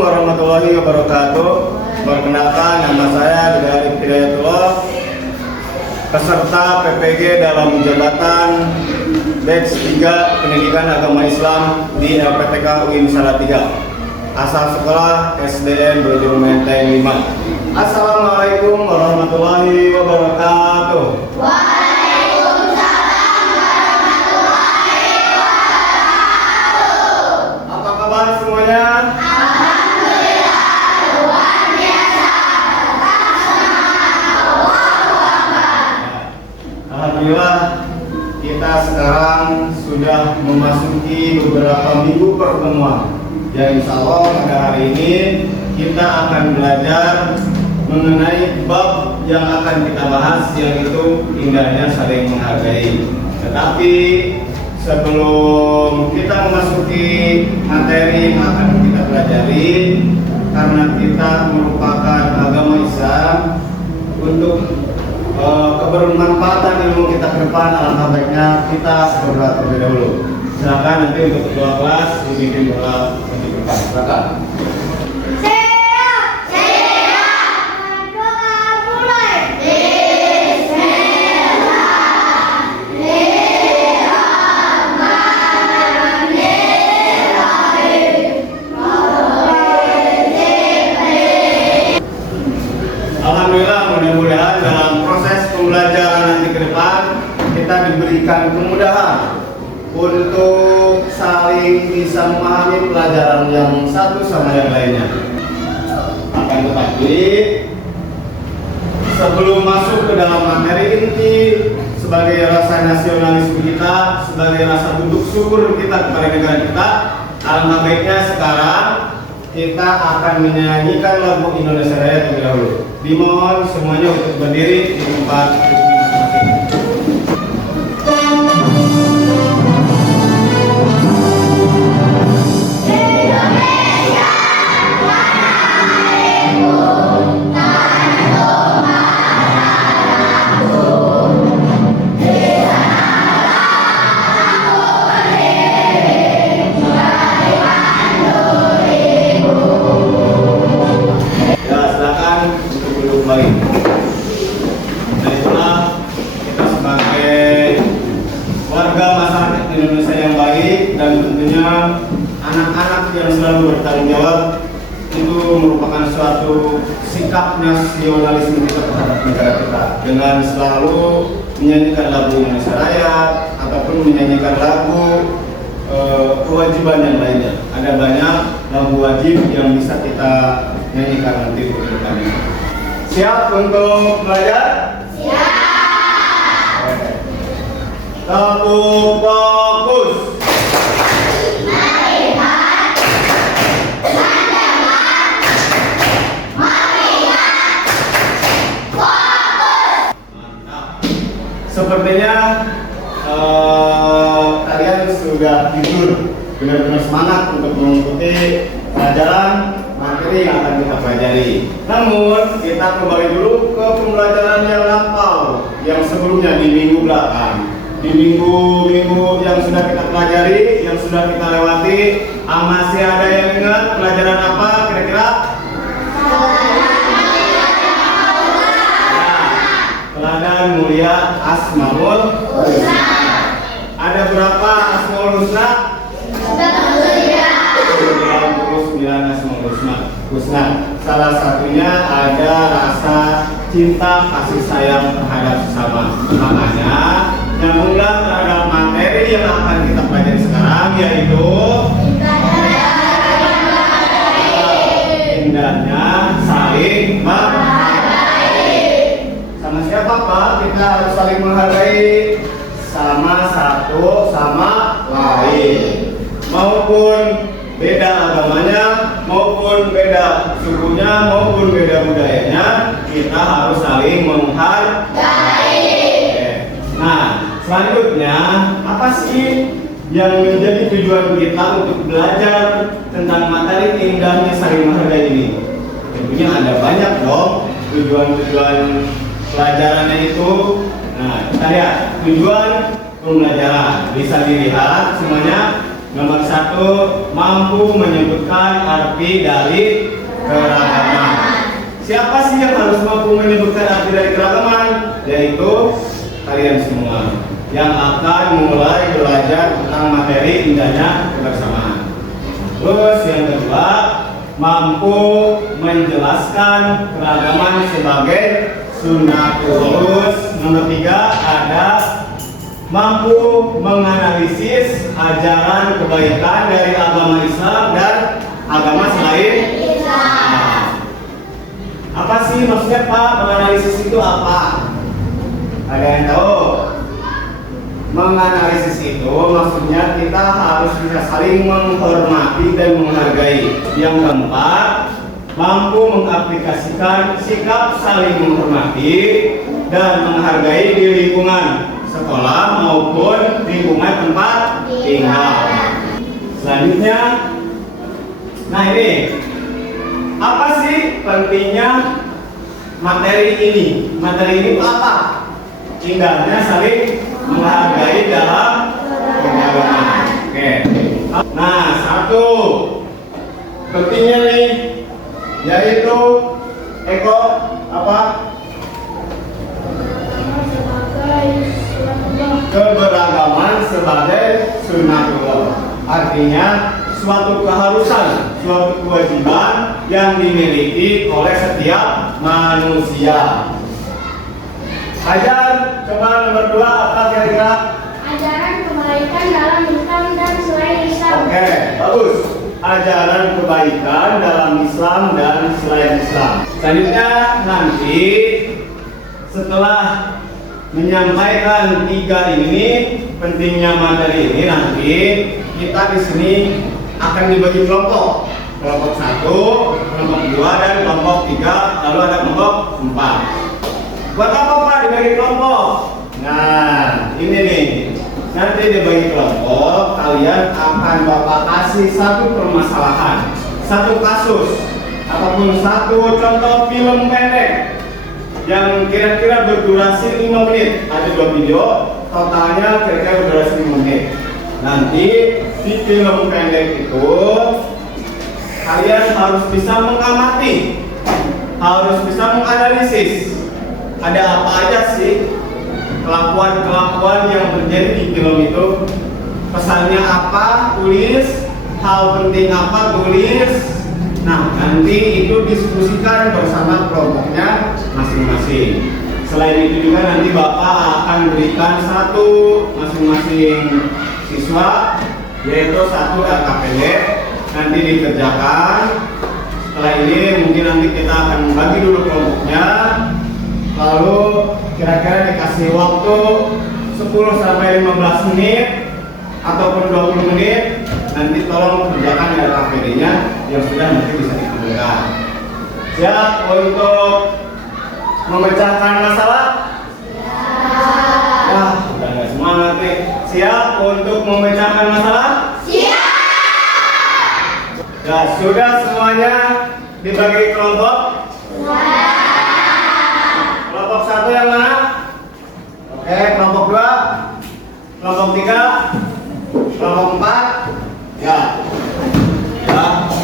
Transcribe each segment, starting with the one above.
warahmatullahi wabarakatuh. Perkenalkan, nama saya Arif Hidayatullah, peserta PPG dalam jabatan Batch 3 Pendidikan Agama Islam di LPTK UIN Salatiga. Asal sekolah SDN Bojong Menteng 5. Assalamualaikum warahmatullahi wabarakatuh. Waalaikumsalam warahmatullahi wabarakatuh. Apa kabar semuanya? Alhamdulillah, luar biasa. Tetap semangat. Allahu Akbar. Alhamdulillah, kita sekarang sudah memasuki beberapa minggu pertemuan. Dan insya Allah pada hari ini kita akan belajar mengenai bab yang akan kita bahas, yaitu indahnya saling menghargai. Tetapi sebelum kita memasuki materi yang akan kita pelajari, karena kita merupakan agama Islam, untuk kebermanfaatan ilmu kita ke depan, alangkah baiknya kita berdoa terlebih dahulu. Silakan nanti untuk ketua kelas dipimpin doa untuk depan. Silakan. Siap. Doa mulai. Alhamdulillah, mudah-mudahan dalam proses pembelajaran nanti ke depan kita diberikan kemudahan untuk saling bisa memahami pelajaran yang satu sama yang lainnya. Akan tetapi sebelum masuk ke dalam materi inti, sebagai rasa nasionalisme kita, sebagai rasa bentuk syukur kita kepada negara kita, alangkah baiknya sekarang kita akan menyanyikan lagu Indonesia Raya terlebih dahulu. Dimohon semuanya untuk berdiri di tempat masing-masing. Nah, itulah kita sebagai warga masyarakat Indonesia yang baik, dan tentunya anak-anak yang selalu bertanggung jawab, itu merupakan suatu sikap nasionalisme kita terhadap negara kita, dengan selalu menyanyikan lagu Indonesia Raya ataupun menyanyikan lagu kewajiban yang lainnya. Ada banyak lagu wajib yang bisa kita nyanyikan nanti ke depannya. Siap untuk belajar? Siap. Satu, fokus. Melihat, mendengar, melihat, fokus. Mantap. Sepertinya kalian sudah tidur, benar-benar semangat untuk mengikuti pelajaran materi yang akan kita pelajari. Namun kita kembali dulu ke pembelajaran yang lampau, yang sebelumnya di minggu belakang. Di minggu yang sudah kita pelajari, yang sudah kita lewati, masih ada yang ingat pelajaran apa kira-kira? Teladan mulia Asmaul Husna. Ada berapa Asmaul Husna? 99 Asmaul Husna. Salah satunya ada rasa cinta kasih sayang terhadap sesama. Makanya nyambunglah terhadap materi yang akan kita pelajari sekarang, yaitu indahnya saling menghargai. Sama siapa Pak? Kita harus saling menghargai. Sama satu sama lain, maupun beda agamanya, maupun beda sukunya, maupun beda budayanya, kita harus saling menghargai. Nah, selanjutnya apa sih yang menjadi tujuan kita untuk belajar tentang materi indahnya saling menghargai ini? Tentunya ada banyak dong tujuan-tujuan pelajarannya itu. Nah, kita lihat tujuan pembelajaran. Bisa dilihat semuanya Nomor 1, mampu menyebutkan arti dari keragaman. Siapa sih yang harus mampu menyebutkan arti dari keragaman? Yaitu kalian semua yang akan mulai belajar tentang materi indahnya kebersamaan. Terus yang kedua, mampu menjelaskan keragaman sebagai sunnah. Terus nomor 3 ada mampu menganalisis ajaran kebaikan dari agama Islam dan agama selain Islam. Apa sih maksudnya Pak? Menganalisis itu apa? Ada yang tahu? Menganalisis itu maksudnya kita harus bisa saling menghormati dan menghargai. Yang keempat, mampu mengaplikasikan sikap saling menghormati dan menghargai di lingkungan sekolah maupun lingkungan tempat tinggal. Selanjutnya, nah ini apa sih pentingnya materi ini? Materi ini itu apa? Indahnya saling menghargai dalam keragaman. Oke. Nah, 1 pentingnya nih yaitu apa? Keberagaman sebagai sunnatullah. Artinya suatu keharusan, suatu kewajiban yang dimiliki oleh setiap manusia. Ajar, coba nomor 2 apa kira-kira? Ajaran kebaikan dalam Islam dan selain Islam. Oke, bagus. Ajaran kebaikan dalam Islam dan selain Islam. Selanjutnya nanti setelah menyampaikan 3 ini, pentingnya materi ini, nanti kita di sini akan dibagi kelompok. Kelompok 1, kelompok 2, dan kelompok 3, lalu ada kelompok 4. Buat apa Pak dibagi kelompok? Nah, ini nih. Nanti dibagi kelompok, kalian akan Bapak kasih satu permasalahan, satu kasus, ataupun satu contoh film pendek yang kira-kira berdurasi 5 menit. Ada 2 video, totalnya kira-kira berdurasi 5 menit. Nanti di film pendek itu kalian harus bisa mengamati, harus bisa menganalisis ada apa aja sih kelakuan-kelakuan yang terjadi di film itu, pesannya apa, tulis, hal penting apa, tulis. Nah, nanti itu diskusikan bersama kelompoknya masing-masing. Selain itu juga nanti Bapak akan berikan satu masing-masing siswa, yaitu satu LKPD, nanti dikerjakan. Setelah ini mungkin nanti kita akan bagi dulu kelompoknya, lalu kira-kira dikasih waktu 10-15 menit ataupun 20 menit. Nanti tolong kerjakan LKPD-nya yang sudah nanti bisa dikumpulkan. Siap untuk memecahkan masalah? Wah, udah nggak semangat nih. Siap untuk memecahkan masalah? Siap. Ya, sudah semuanya dibagi kelompok? Kelompok 1 yang mana? Oke, kelompok 2, kelompok 3, kelompok 4. Ya,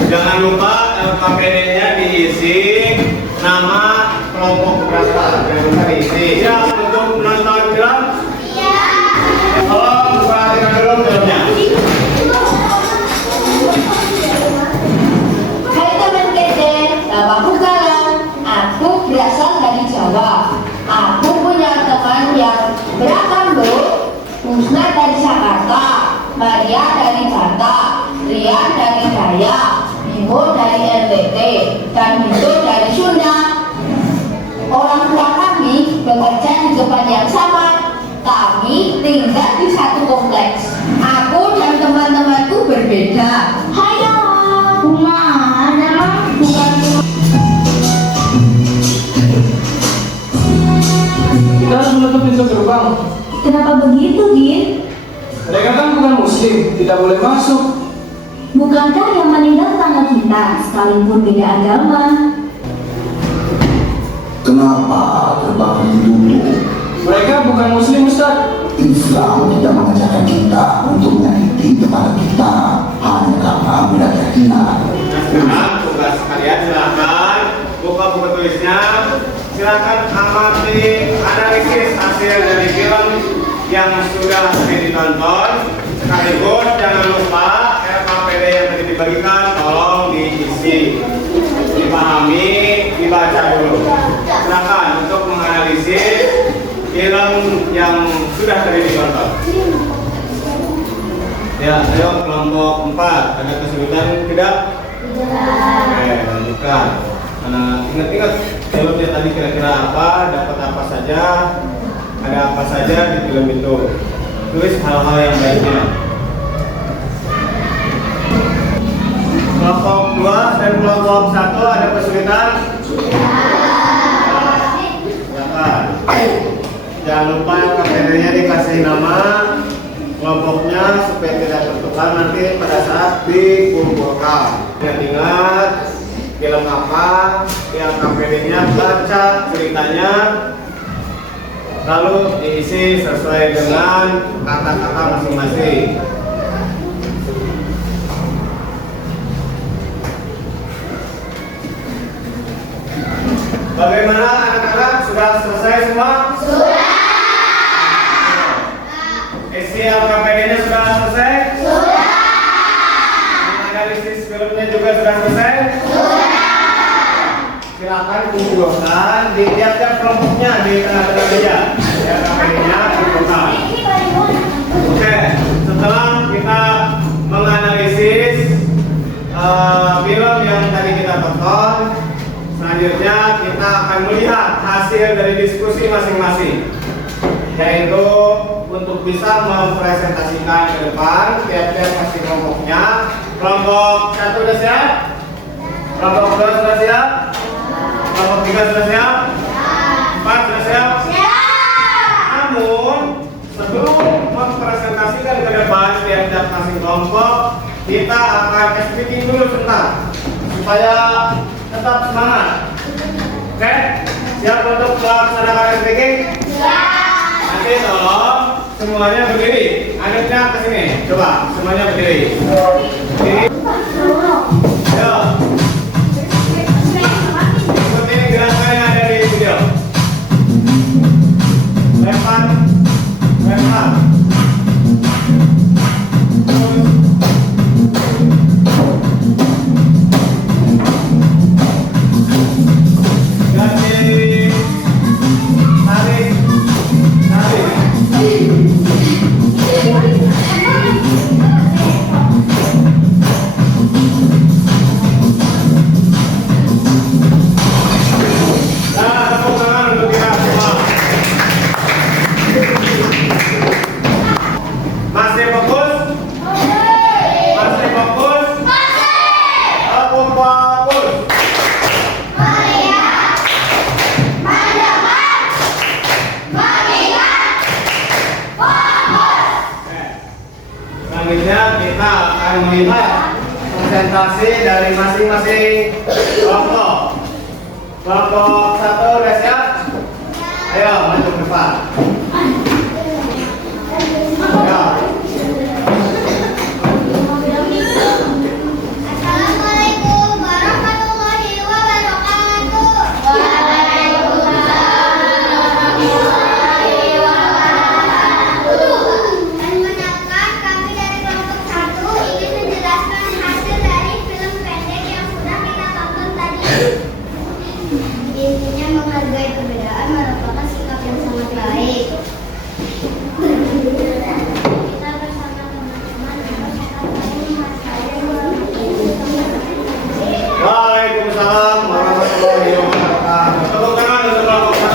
jangan lupa LKPD-nya diisi nama kelompok berapa, jangan lupa diisi. Ya, untuk menonton film? Iya. Tolong perhatikan dulu filmnya. Hai teman kece, namaku Galang. Aku berasal dari Jawa. Aku punya teman yang beragam loh. Musna dari Jakarta, Maria dari Batak, Rian dari Dayak, Bimo dari NTT, dan Hindu dari Sunda. Orang tua kami bekerja di tempat yang sama. Kami tinggal di satu kompleks. Aku dan teman-temanku berbeda. Hai Umar, nama bukan Kita harus menutup pintu gerbang. Kenapa begitu, Gin? Mereka kan bukan muslim, tidak boleh masuk. Bukankah yang meninggal tetangga kita, sekalipun beda agama? Kenapa gerbang ditutup? Mereka bukan muslim, Ustaz. Islam tidak mengajarkan kita untuk menyakiti terjadi kepada kita hanya karena beda kita. Nah, sekarang tugas kalian silakan buka buku tulisnya, silakan amati analisis hasil dari film yang sudah ditonton, sekaligus jangan lupa RKPD yang tadi dibagikan tolong diisi, dipahami, dibaca dulu. Silakan untuk menganalisis film yang sudah tadi ditonton. Ya, ayo kelompok 4, ada kesulitan tidak? Oke, lanjutkan. Nah, ingat-ingat filmnya tadi kira-kira apa, dapat apa saja, ada apa saja di film itu. Tulis hal-hal yang baiknya. Kelompok 2 dan kelompok 1 ada kesulitan? Silakan. Jangan lupa KPD-nya dikasih nama kelompoknya supaya tidak tertukar nanti pada saat dikumpulkan. Ingat film apa yang KPD-nya baca ceritanya, lalu diisi sesuai dengan kata-kata masing-masing. Bagaimana anak-anak, sudah selesai semua? Sudah. Isi LKPD-nya sudah selesai? Sudah. Analisis filmnya juga sudah selesai? Sudah. Silakan kumpulkan di tiap-tiap kelompoknya di tengah-tengah meja. LKPD-nya kumpulkan. Oke, setelah kita menganalisis film yang tadi kita tonton, selanjutnya kita akan melihat hasil dari diskusi masing-masing, yaitu untuk bisa mempresentasikan ke depan tiap-tiap hasil kelompoknya. Kelompok 1 sudah siap? Kelompok 2 sudah siap? Kelompok 3 sudah siap? 4 sudah siap? Namun sebelum mempresentasikan ke depan tiap-tiap hasil kelompok, kita akan speaking dulu sebentar supaya tetap semangat. Oke? Siap untuk melaksanakan speaking? Nanti tolong semuanya berdiri. Adiknya ke sini. Coba semuanya berdiri. Berdiri. Ayo. Ikuti gerakan yang ada di video. Lempar. Lempar. Selanjutnya kita akan melihat presentasi dari masing-masing kelompok. Kelompok 1 udah siap? Ayo maju ke depan. Ayo. Assalamualaikum warahmatullahi wabarakatuh. Perkenalkan, kami dari kelompok 1 ingin menjelaskan hasil dari film pendek yang sudah kita tonton tadi. Intinya menghargai perbedaan merupakan sikap yang sangat baik. Kita bersama teman-teman harus saling menghargai. Waalaikumsalam warahmatullahi wabarakatuh. Tepuk tangan untuk kelompok 1.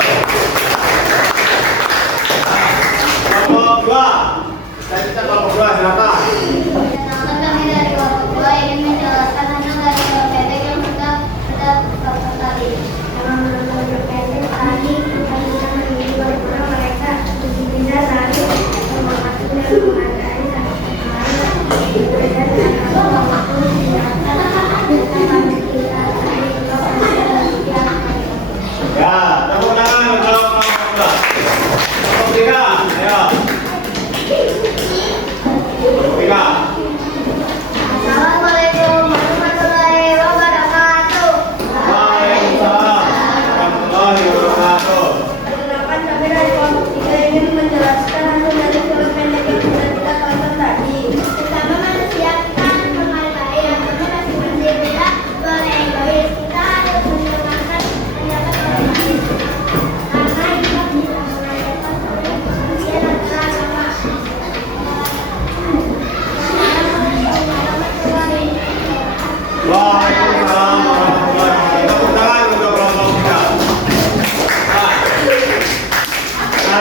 Kelompok 2. Saya minta kelompok 2 silakan. Perkenalkan, kami dari kelompok 2 ingin menjelaskan hasil dari film pendek yang sudah kita tonton tadi. Dalam menonton film pendek tadi, kami bisa menjadi bagaimana mereka bisa saling memahami dan menghargai satu sama lain. Dan dalam waktu menjelaskan tentang kita tadi Ya, tepuk tangan untuk kelompok 2. Kelompok 3, ayo. Kelompok 3.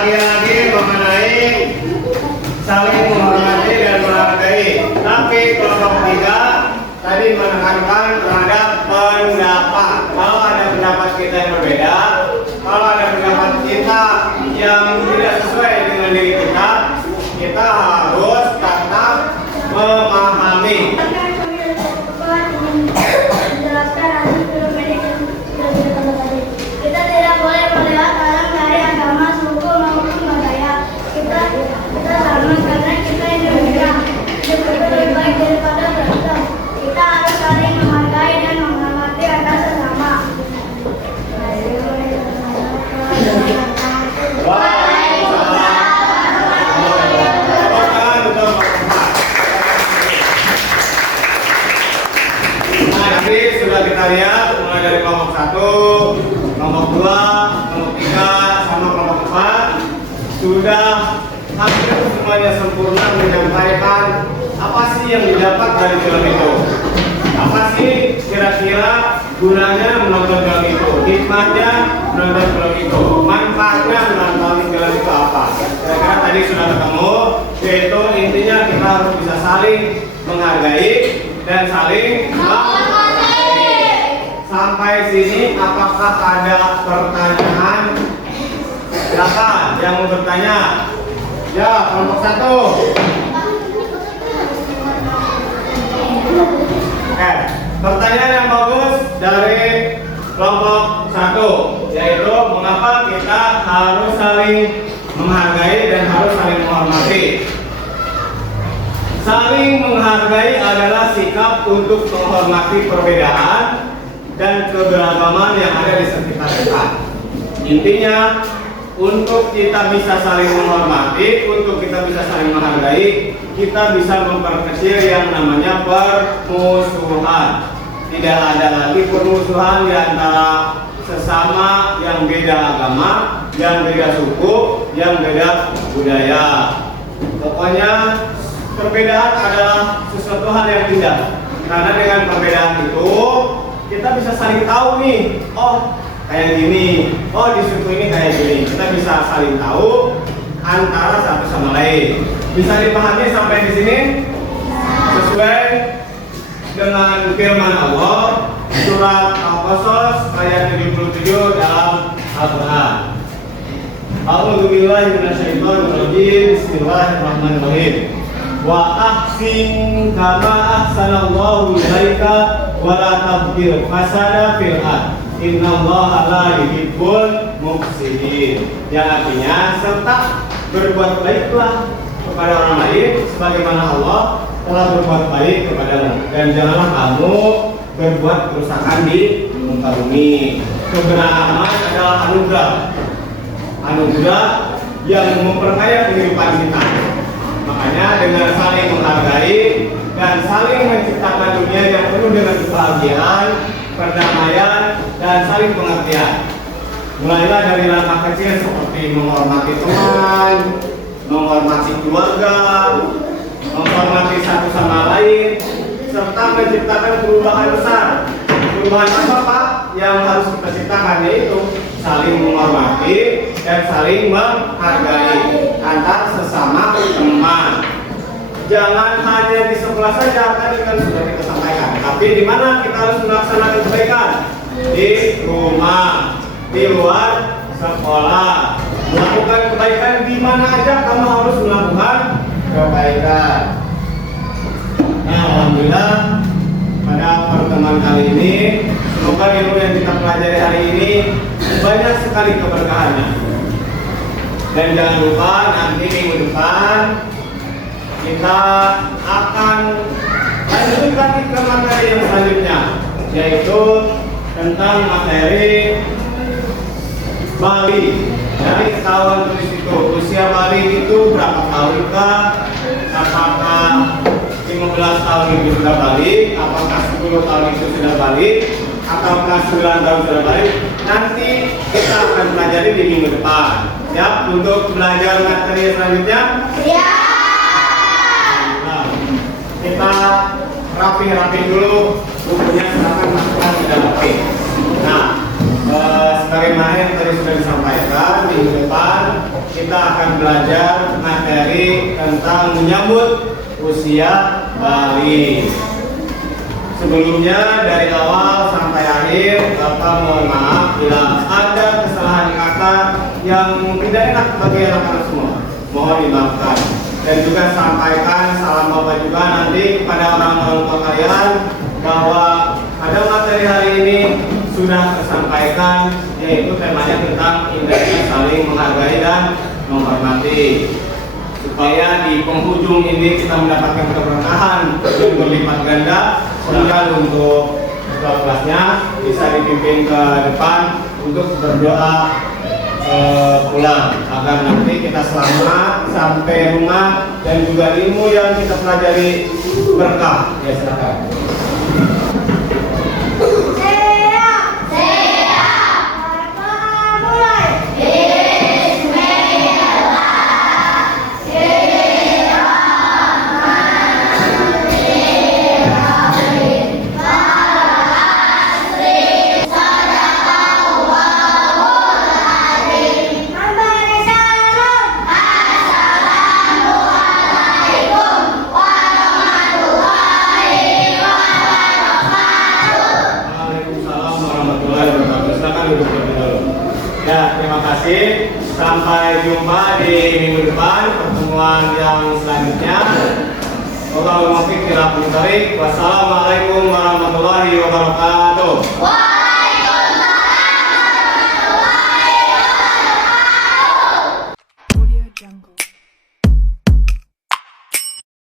bagian lagi mengenai saling menghormati dan menghargai. Tapi kelompok 3 tadi menekankan terhadap pendapat. Kalau ada pendapat kita yang berbeda, kalau ada pendapat kita yang tidak sesuai dengan diri kita, kita harus tetap memahami. Kita tidak boleh melihat orang dari agama, suku maupun budaya. Kita sama karena kita Indonesia. Kita lebih baik daripada berantem. Kita harus saling menghargai dan menghormati antar sesama. Nah, tadi sudah kita lihat mulai dari kelompok 1, kelompok 2, kelompok 3, sama kelompok 4 sudah hampir semuanya sempurna menyampaikan apa sih yang didapat dari film itu. Apa sih kira-kira gunanya menonton film itu, hikmahnya menonton film itu, manfaatnya menonton film itu apa. Kira-kira tadi sudah ketemu, yaitu intinya kita harus bisa saling menghargai dan saling menghormati. Sampai sini apakah ada pertanyaan? Silakan yang mau bertanya. Ya, kelompok 1. Oke, pertanyaan yang bagus dari kelompok 1, yaitu mengapa kita harus saling menghargai dan harus saling menghormati. Saling menghargai adalah sikap untuk menghormati perbedaan dan keberagaman yang ada di sekitar kita. Intinya, untuk kita bisa saling menghormati, untuk kita bisa saling menghargai, kita bisa memperkecil yang namanya permusuhan. Tidak ada lagi permusuhan di antara sesama yang beda agama, yang beda suku, yang beda budaya. Pokoknya perbedaan adalah sesuatu hal yang indah. Karena dengan perbedaan itu kita bisa saling tahu nih, oh kayak gini, oh di suku ini kayak gini. Kita bisa saling tahu antara satu sama lain. Bisa dipahami sampai di sini? Sesuai dengan firman Allah surat Al-Qasas ayat 77 dalam Al-Quran. A'udzubillahi minasyaitonir rajim. Bismillahirrahmanirrahim. Wa ahsin kama ahsanallahu ilaika wa la tabghil fasada fil ardh. Innallaha la yuhibbul mufsidin. Yang artinya serta berbuat baiklah kepada orang lain sebagaimana Allah telah berbuat baik kepadamu, dan janganlah kamu berbuat kerusakan di muka bumi. Keberagaman adalah anugerah yang memperkaya kehidupan kita. Makanya dengan saling menghargai dan saling menciptakan dunia yang penuh dengan kebahagiaan, perdamaian, dan saling pengertian. Mulailah dari langkah kecil seperti menghormati teman, menghormati keluarga, menghormati satu sama lain, serta menciptakan perubahan besar. Perubahan apa Pak? Yang harus kita ciptakan, yaitu saling menghormati dan saling menghargai antar sesama teman. Jangan hanya di sekolah saja, tadi kan sudah kita sampaikan. Tapi di mana kita harus melaksanakan kebaikan? Di rumah, di luar sekolah. Melakukan kebaikan di mana aja kamu harus melakukan kebaikan. Nah, alhamdulillah pada pertemuan kali ini, semoga ilmu yang kita pelajari hari ini banyak sekali keberkahannya. Dan jangan lupa nanti minggu depan kita akan lanjut lagi ke materi yang selanjutnya, yaitu tentang materi Bali. Dari ketahuan tulis itu, usia Bali itu berapa tahun? Apakah 15 tahun itu sudah balik? Apakah 10 tahun itu sudah balik? Ataukah 9 tahun sudah balik? Nanti kita akan pelajari di minggu depan. Siap untuk belajar materi selanjutnya? Ya. Nah, kita rapi dulu bukunya, silakan masukkan ke dalam rapi. Nah, sebagaimana yang tadi sudah disampaikan, minggu depan kita akan belajar materi tentang menyambut usia balik. Sebelumnya dari awal sampai akhir Bapak mohon maaf bila ada kesalahan kata yang tidak enak bagi anak-anak semua. Mohon dimaafkan. Dan juga sampaikan salam Bapak juga nanti kepada orang-orang tua kalian bahwa pada materi hari ini sudah tersampaikan, yaitu temanya tentang indahnya saling menghargai dan menghormati. Supaya di penghujung ini kita mendapatkan keberkahan yang berlipat ganda. Silakan untuk ketua kelasnya bisa dipimpin ke depan untuk berdoa pulang agar nanti kita selamat sampai rumah dan juga ilmu yang kita pelajari berkah. Ya silakan. Ya, terima kasih. Sampai jumpa di minggu depan pertemuan yang selanjutnya. Wassalamualaikum warahmatullahi wabarakatuh.